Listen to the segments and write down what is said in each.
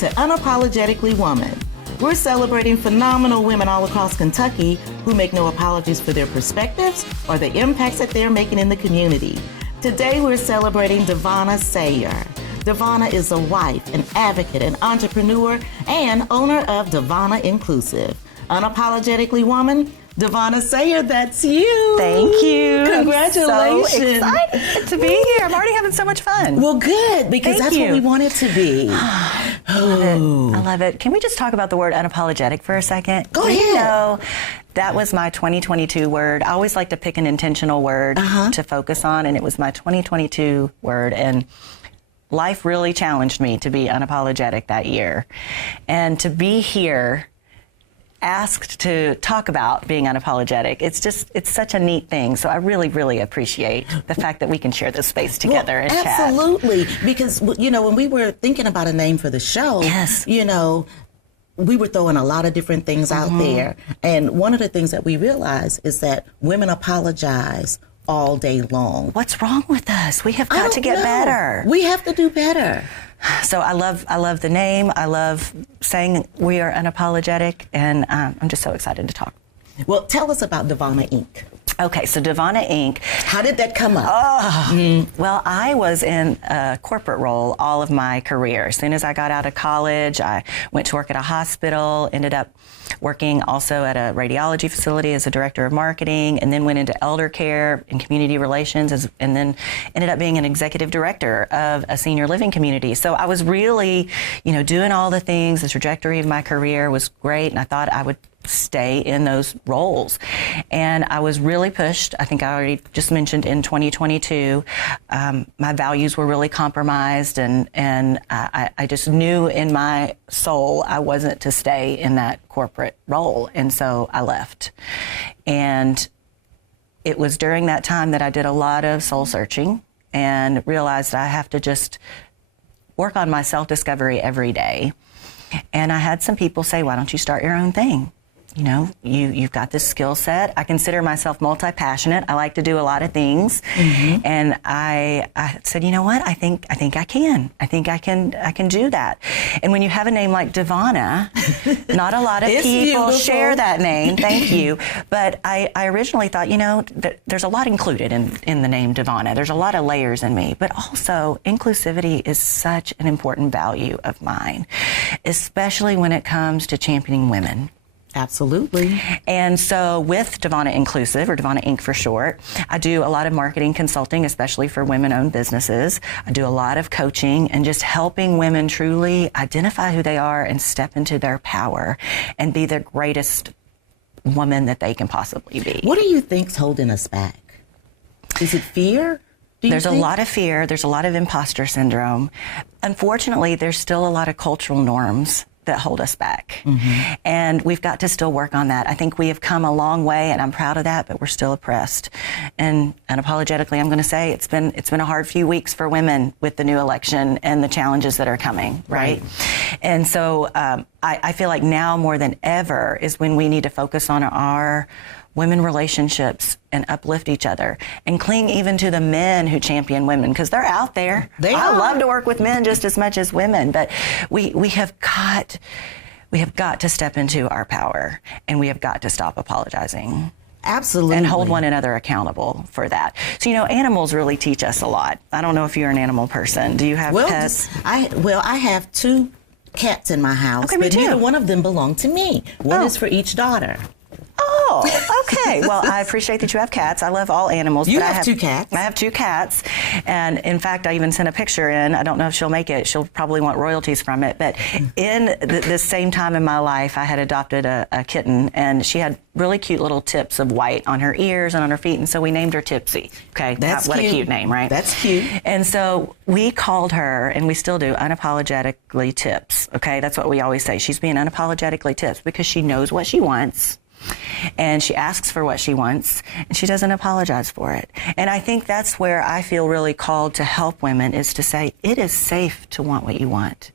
to Unapologetically Woman. We're celebrating phenomenal women all across Kentucky who make no apologies for their perspectives or the impacts that they're making in the community. Today we're celebrating Davonna Saier. Davonna is a wife, an advocate, an entrepreneur, and owner of Davonna Inclusive. Unapologetically Woman, Davonna Saier, that's you. Thank you. Congratulations. I'm so excited to be here. I'm already having so much fun. Well, good, because that's what we want it to be. I love it. Can we just talk about the word unapologetic for a second? Go ahead. You know, that was my 2022 word. I always like to pick an intentional word to focus on, and it was my 2022 word. And life really challenged me to be unapologetic that year. And to be here asked to talk about being unapologetic, it's such a neat thing. So I really, really appreciate the fact that we can share this space together and chat. Absolutely, because, you know, when we were thinking about a name for the show, you know, we were throwing a lot of different things out there. And one of the things that we realized is that women apologize all day long. What's wrong with us? We have got to get better. We have to do better. So I love the name. I love saying we are unapologetic, and I'm just so excited to talk. Well, tell us about Davonna Inc. Okay, so Davonna Inc. How did that come up? Well, I was in a corporate role all of my career. As soon as I got out of college, I went to work at a hospital, ended up working also at a radiology facility as a director of marketing, and then went into elder care and community relations, and then ended up being an executive director of a senior living community. So I was really, you know, doing all the things. The trajectory of my career was great, and I thought I would stay in those roles. And I was really pushed. I think I already just mentioned in 2022, my values were really compromised, and I just knew in my soul I wasn't to stay in that corporate role. And so I left. And it was during that time that I did a lot of soul searching and realized I have to just work on my self-discovery every day. And I had some people say, why don't you start your own thing? You know, you've got this skill set. I consider myself multi-passionate. I like to do a lot of things. And I said, you know what? I think I can. I think I can do that. And when you have a name like Davonna, not a lot of people share that name. Thank you. But I originally thought, you know, there's a lot included in the name Davonna. There's a lot of layers in me. But also, inclusivity is such an important value of mine, especially when it comes to championing women. Absolutely. And so with Davonna Inclusive, or Davonna Inc. for short, I do a lot of marketing consulting, especially for women-owned businesses. I do a lot of coaching and just helping women truly identify who they are and step into their power and be the greatest woman that they can possibly be. What do you think's holding us back? Is it fear? There's a lot of fear. There's a lot of imposter syndrome. Unfortunately, there's still a lot of cultural norms that hold us back. And we've got to still work on that. I think we have come a long way, and I'm proud of that, but we're still oppressed. And unapologetically, I'm going to say it's been a hard few weeks for women with the new election and the challenges that are coming, right? And so I feel like now more than ever is when we need to focus on our women relationships and uplift each other and cling even to the men who champion women, because they're out there. I love to work with men just as much as women, but we have got to step into our power, and we have got to stop apologizing. Absolutely. And hold one another accountable for that. So, you know, animals really teach us a lot. I don't know if you're an animal person. Do you have pets? I have 2 cats in my house, okay, but neither one of them belong to me. One is for each daughter. Oh, okay. Well, I appreciate that you have cats. I love all animals. You have 2 cats. I have 2 cats. And in fact, I even sent a picture in. I don't know if she'll make it. She'll probably want royalties from it. But in this same time in my life, I had adopted a kitten, and she had really cute little tips of white on her ears and on her feet. And so we named her Tipsy. Okay. That's what a cute name, right? That's cute. And so we called her, and we still do, unapologetically Tips. Okay. That's what we always say. She's being unapologetically Tips because she knows what she wants. And she asks for what she wants, and she doesn't apologize for it. And I think that's where I feel really called to help women, is to say it is safe to want what you want,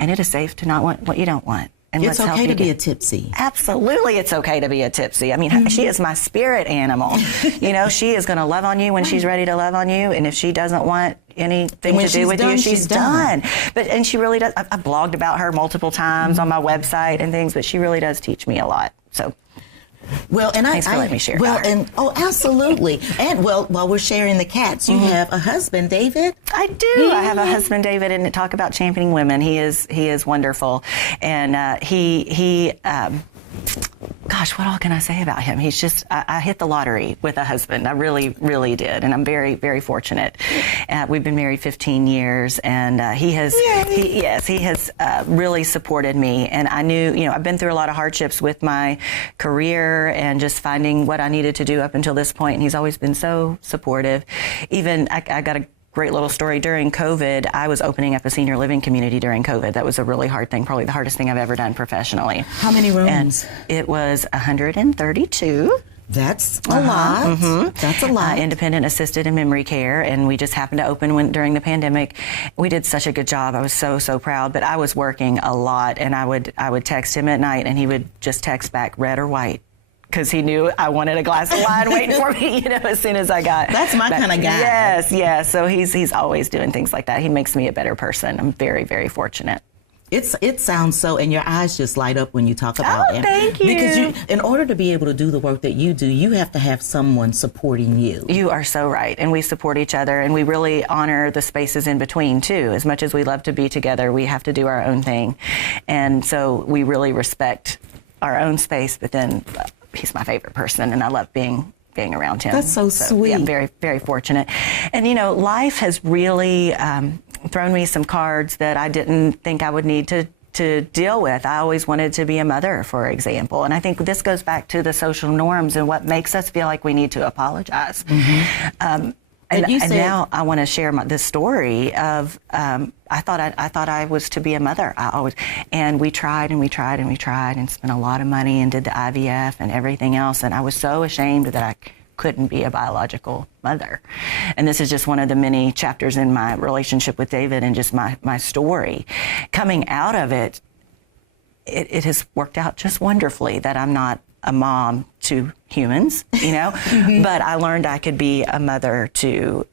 and it is safe to not want what you don't want. And it's okay to be a tipsy. Absolutely, it's okay to be a tipsy. I mean, she is my spirit animal. You know, she is going to love on you when she's ready to love on you, and if she doesn't want anything to do with you, she's done. And she really does. I've blogged about her multiple times on my website and things, but she really does teach me a lot. So. Well, and thanks for letting me share. Well, and absolutely. And well, while we're sharing the cats, you have a husband, David. I do. Yeah. I have a husband, David, and talk about championing women. He is wonderful, and gosh, what all can I say about him? He's just, I hit the lottery with a husband. I really, really did. And I'm very, very fortunate. We've been married 15 years, and he has really supported me. And I knew, you know, I've been through a lot of hardships with my career and just finding what I needed to do up until this point. And he's always been so supportive. Even, I got a great little story. During COVID, I was opening up a senior living community during COVID. That was a really hard thing, probably the hardest thing I've ever done professionally. How many rooms? And it was 132. That's a lot. Mm-hmm. That's a lot. Independent assisted and memory care, and we just happened to open during the pandemic. We did such a good job. I was so proud, but I was working a lot, and I would text him at night, and he would just text back red or white, because he knew I wanted a glass of wine waiting for me, you know, as soon as I got. That's my kind of guy. Yes. So he's always doing things like that. He makes me a better person. I'm very, very fortunate. It sounds so, and your eyes just light up when you talk about it. Thank you. Because in order to be able to do the work that you do, you have to have someone supporting you. You are so right, and we support each other, and we really honor the spaces in between too. As much as we love to be together, we have to do our own thing, and so we really respect our own space. But then he's my favorite person, and I love being around him. That's so sweet. Yeah, I'm very, very fortunate. And, you know, life has really thrown me some cards that I didn't think I would need to deal with. I always wanted to be a mother, for example. And I think this goes back to the social norms and what makes us feel like we need to apologize. Mm-hmm. And now I want to share this story of I thought I was to be a mother. And we tried and spent a lot of money and did the IVF and everything else. And I was so ashamed that I couldn't be a biological mother. And this is just one of the many chapters in my relationship with David and just my story. Coming out of it, it has worked out just wonderfully that I'm not a mom to humans, you know, but I learned I could be a mother to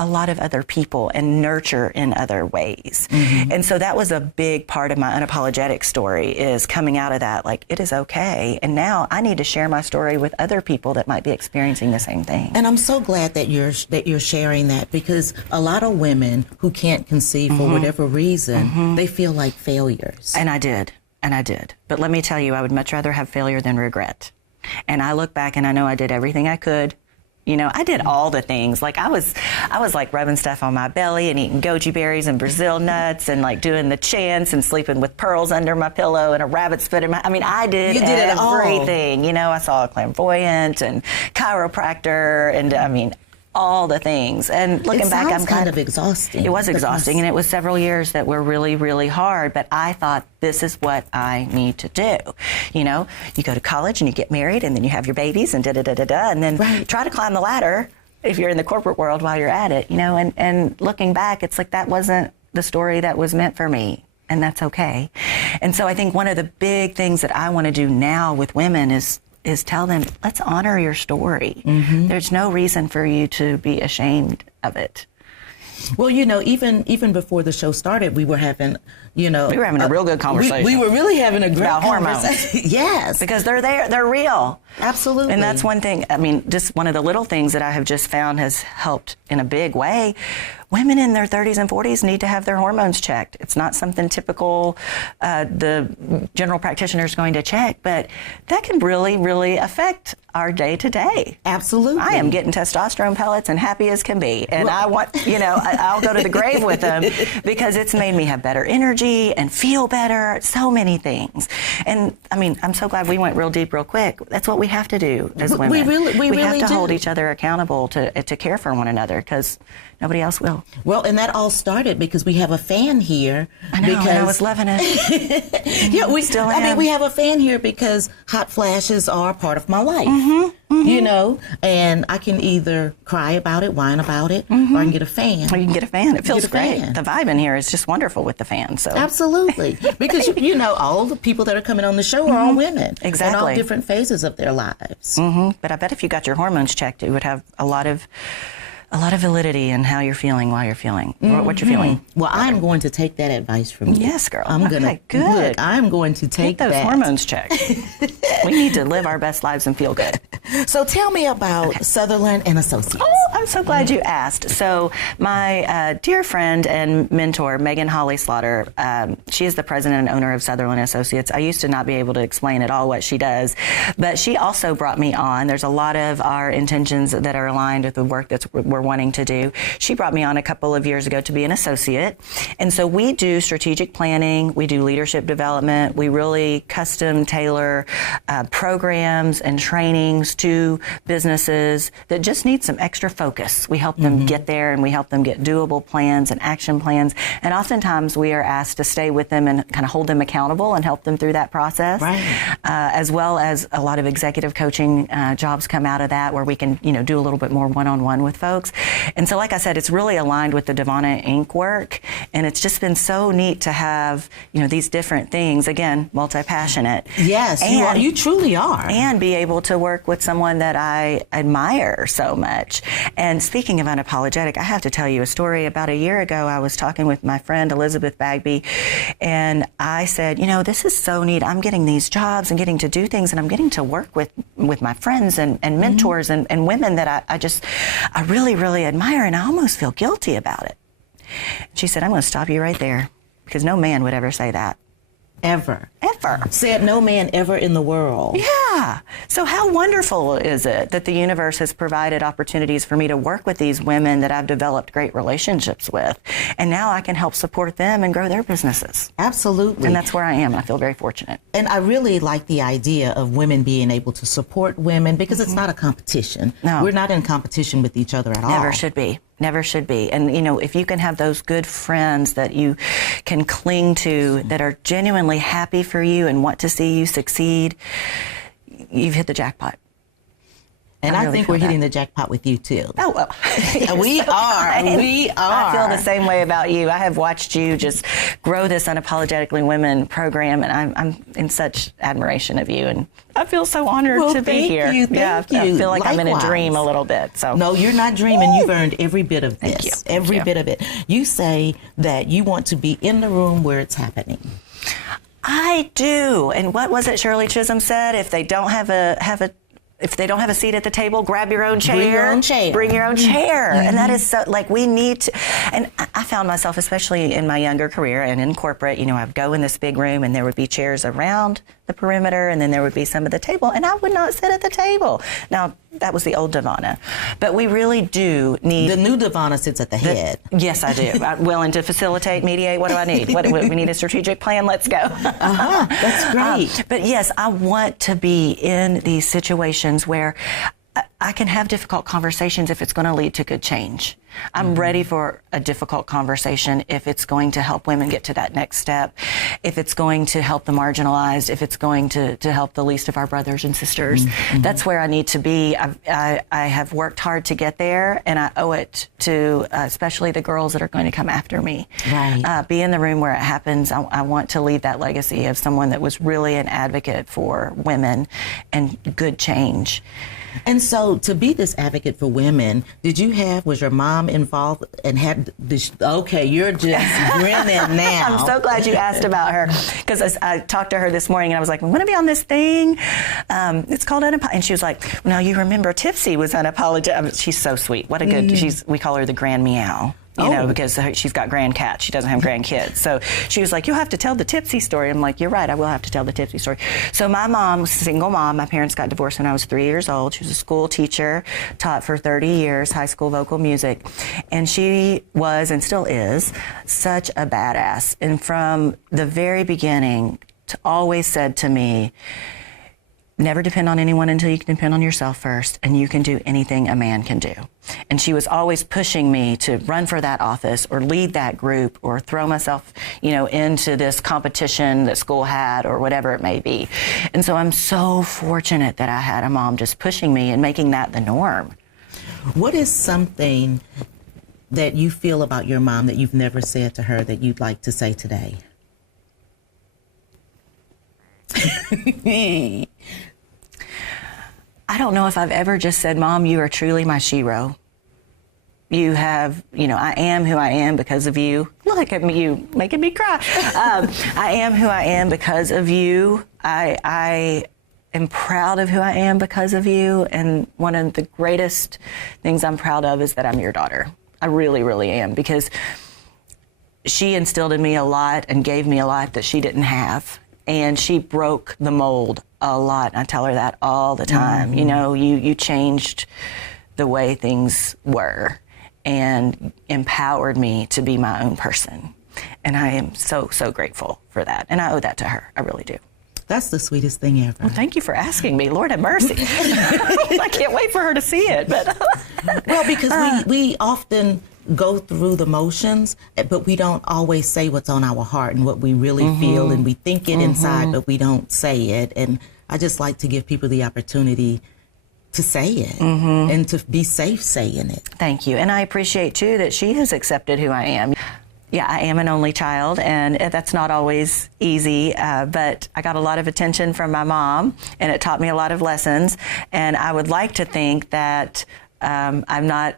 a lot of other people and nurture in other ways. Mm-hmm. And so that was a big part of my unapologetic story, is coming out of that, like, it is okay. And now I need to share my story with other people that might be experiencing the same thing. And I'm so glad that you're sharing that, because a lot of women who can't conceive for whatever reason, they feel like failures. And I did. But let me tell you, I would much rather have failure than regret. And I look back and I know I did everything I could. You know, I did all the things. Like I was like rubbing stuff on my belly and eating goji berries and Brazil nuts and like doing the chants and sleeping with pearls under my pillow and a rabbit's foot in my, I mean, I did everything. You know, I saw a clairvoyant and chiropractor and I mean, all the things. And looking back, I'm kind of exhausting. It was exhausting, and it was several years that were really, really hard. But I thought, this is what I need to do. You know, you go to college and you get married, and then you have your babies, and and then try to climb the ladder if you're in the corporate world while you're at it. You know, and looking back, it's like that wasn't the story that was meant for me. And that's okay. And so I think one of the big things that I want to do now with women is tell them, let's honor your story. Mm-hmm. There's no reason for you to be ashamed of it. Well, you know, even before the show started, we were having, you know... We were having a real good conversation. We were really having a great about conversation. Hormones. Yes. Because they're there. They're real. Absolutely. And that's one thing, I mean, just one of the little things that I have just found has helped in a big way. Women in their 30s and 40s need to have their hormones checked. It's not something typical the general practitioner is going to check, but that can really, really affect our day-to-day. Absolutely. I am getting testosterone pellets and happy as can be. And I want, you know, I'll go to the grave with them because it's made me have better energy and feel better, so many things. And, I mean, I'm so glad we went real deep real quick. That's what we have to do as women. We really have to hold each other accountable to care for one another, because nobody else will. go. Well, and that all started because we have a fan here. I know, and I was loving it. Yeah, we still I am. mean, we have a fan here because hot flashes are part of my life. You know, and I can either cry about it, whine about it, or I can get a fan. Or you can get a fan. It feels Get a great. fan. The vibe in here is just wonderful with the fan. So Absolutely. Because, you know, all the people that are coming on the show are all women. In all Exactly. different phases of their lives. But I bet if you got your hormones checked, it would have a lot of validity in how you're feeling while you're feeling, or what you're feeling. Well, I'm going to take that advice from you. Yes, girl. I'm going to, Okay, good. look, I'm going to take Get those that. hormones checked. We need to live our best lives and feel good. So tell me about Sutherland and Associates. Oh, I'm so glad you asked. So my dear friend and mentor, Megan Holly Slaughter, she is the president and owner of Sutherland Associates. I used to not be able to explain at all what she does, but she also brought me on. There's a lot of our intentions that are aligned with the work that we're wanting to do. She brought me on a couple of years ago to be an associate. And so we do strategic planning, we do leadership development, we really custom tailor programs and trainings to businesses that just need some extra focus. We help them get there, and we help them get doable plans and action plans. And oftentimes we are asked to stay with them and kind of hold them accountable and help them through that process. Right. As well as a lot of executive coaching jobs come out of that, where we can, you know, do a little bit more one-on-one with folks. And so, like I said, it's really aligned with the Davonna Inc. work, and it's just been so neat to have, you know, these different things, again, multi-passionate. Yes, you are. You truly are. And be able to work with someone that I admire so much. And speaking of unapologetic, I have to tell you a story. About a year ago, I was talking with my friend Elizabeth Bagby, and I said, you know, this is so neat. I'm getting these jobs and getting to do things, and I'm getting to work with my friends and mentors and women that I really, really admire, and I almost feel guilty about it. She said, I'm going to stop you right there, because no man would ever say that. Ever. Ever. Said no man ever in the world. Yeah. So how wonderful is it that the universe has provided opportunities for me to work with these women that I've developed great relationships with, and now I can help support them and grow their businesses. Absolutely. And that's where I am. I feel very fortunate. And I really like the idea of women being able to support women, because it's not a competition. No. We're not in competition with each other at all. Never should be. Never should be. And, you know, if you can have those good friends that you can cling to, that are genuinely happy for you and want to see you succeed, you've hit the jackpot. And I think we're hitting the jackpot with you, too. Oh, well. We are. We are. I feel the same way about you. I have watched you just grow this Unapologetically Women program, and I'm in such admiration of you. And I feel so honored to be here. Thank you. I feel like Likewise. I'm in a dream a little bit. So no, you're not dreaming. You've earned every bit of this. Thank you. Every bit of it. You say that you want to be in the room where it's happening. I do. And what was it Shirley Chisholm said? If they don't have a seat at the table, grab your own chair. Bring your own chair. Bring your own chair. And that is so, like, we need to, and I found myself, especially in my younger career and in corporate, you know, I'd go in this big room and there would be chairs around the perimeter, and then there would be some at the table, and I would not sit at the table. Now, that was the old Davonna. But we really do need... The new Davonna sits at the head. Yes, I do. I'm willing to facilitate, mediate. What do I need? We need a strategic plan. Let's go. That's great. But yes, I want to be in these situations where I can have difficult conversations if it's going to lead to good change. I'm ready for a difficult conversation if it's going to help women get to that next step, if it's going to help the marginalized, if it's going to help the least of our brothers and sisters. That's where I need to be. I have worked hard to get there, and I owe it to especially the girls that are going to come after me. Right. Be in the room where it happens. I want to leave that legacy of someone that was really an advocate for women and good change. And so, to be this advocate for women, was your mom involved and had this? Okay, you're just grinning now. I'm so glad you asked about her, because I talked to her this morning and I was like, I'm going to be on this thing. It's called Unapologetic. And she was like, well, now you remember Tipsy was unapologetic. She's so sweet. What a good, we call her the Grand Meow. You know, because she's got grand cats. She doesn't have grandkids. So she was like, you'll have to tell the Tipsy story. I'm like, you're right, I will have to tell the Tipsy story. So my mom was a single mom. My parents got divorced when I was 3 years old. She was a school teacher, taught for 30 years, high school vocal music. And she was, and still is, such a badass. And from the very beginning, always said to me, never depend on anyone until you can depend on yourself first, and you can do anything a man can do. And she was always pushing me to run for that office or lead that group or throw myself, into this competition that school had or whatever it may be. And so I'm so fortunate that I had a mom just pushing me and making that the norm. What is something that you feel about your mom that you've never said to her that you'd like to say today? I don't know if I've ever just said, Mom, you are truly my shero. You have, I am who I am because of you. Look at me, you making me cry. I am who I am because of you. I am proud of who I am because of you. And one of the greatest things I'm proud of is that I'm your daughter. I really, really am, because she instilled in me a lot and gave me a lot that she didn't have. And she broke the mold a lot. I tell her that all the time. You changed the way things were and empowered me to be my own person. And I am so, so grateful for that. And I owe that to her. I really do. That's the sweetest thing ever. Well, thank you for asking me. Lord have mercy. I can't wait for her to see it. But well, because we often go through the motions, but we don't always say what's on our heart and what we really feel, and we think it inside, but we don't say it. And I just like to give people the opportunity to say it and to be safe saying it. Thank you. And I appreciate, too, that she has accepted who I am. Yeah, I am an only child, and that's not always easy, but I got a lot of attention from my mom, and it taught me a lot of lessons. And I would like to think that I'm not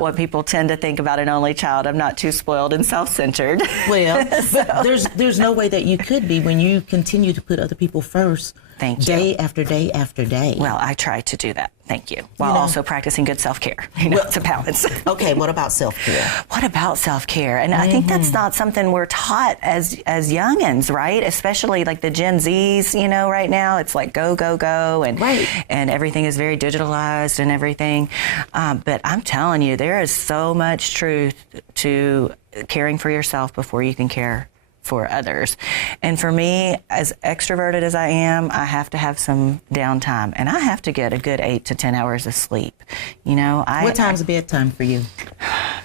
what people tend to think about an only child. I'm not too spoiled and self-centered. Well, but there's no way that you could be when you continue to put other people first. Thank you. Day after day after day. Well, I try to do that. Thank you. While also practicing good self-care. It's a balance. Okay, what about self-care? What about self-care? And I think that's not something we're taught as youngins, right? Especially like the Gen Zs, right now. It's like go, go, go. And, and everything is very digitalized and everything. But I'm telling you, there is so much truth to caring for yourself before you can care for others. And for me, as extroverted as I am, I have to have some downtime, and I have to get a good 8 to 10 hours of sleep. What time's bedtime for you?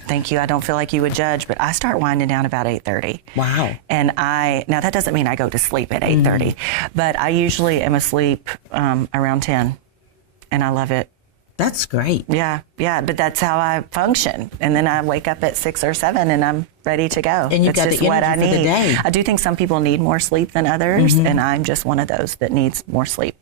Thank you. I don't feel like you would judge, but I start winding down about 8:30. Wow. And now that doesn't mean I go to sleep at 8:30, but I usually am asleep around 10, and I love it. That's great. Yeah, but that's how I function. And then I wake up at 6 or 7 and I'm ready to go. And you've got the energy for the day. I do think some people need more sleep than others, and I'm just one of those that needs more sleep.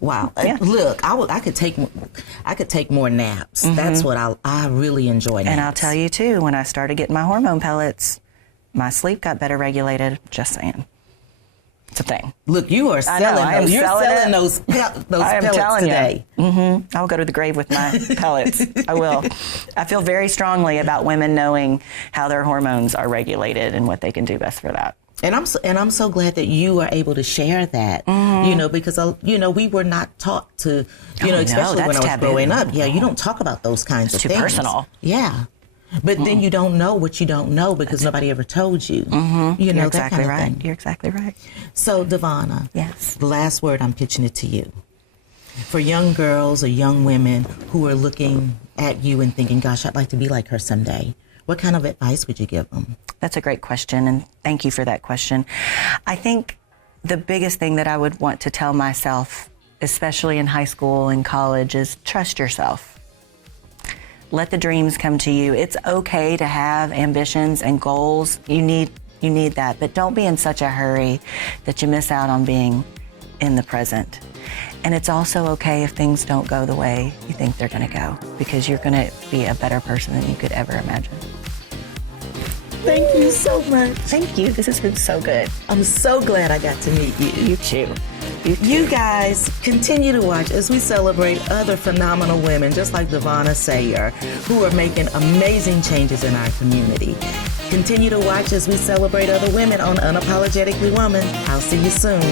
Wow. Yeah. Look, I could take more naps. That's what I really enjoy naps. And I'll tell you too, when I started getting my hormone pellets, my sleep got better regulated. Just saying. It's a thing. Look, you are selling those. You're selling those pellets today. I'll go to the grave with my pellets. I will. I feel very strongly about women knowing how their hormones are regulated and what they can do best for that. And I'm so glad that you are able to share that. Because we were not taught to, especially when I was growing up. Yeah, you don't talk about those kinds of things. It's too personal. Yeah. But then you don't know what you don't know because nobody ever told you. You're exactly right. You're exactly right. So, Davonna, yes. The last word, I'm pitching it to you. For young girls or young women who are looking at you and thinking, gosh, I'd like to be like her someday, what kind of advice would you give them? That's a great question, and thank you for that question. I think the biggest thing that I would want to tell myself, especially in high school and college, is trust yourself. Let the dreams come to you. It's okay to have ambitions and goals. You need that, but don't be in such a hurry that you miss out on being in the present. And it's also okay if things don't go the way you think they're going to go, because you're going to be a better person than you could ever imagine. Thank you so much. Thank you. This has been so good. I'm so glad I got to meet you. You too. You guys continue to watch as we celebrate other phenomenal women just like Davonna Saier, who are making amazing changes in our community. Continue to watch as we celebrate other women on Unapologetically Woman. I'll see you soon.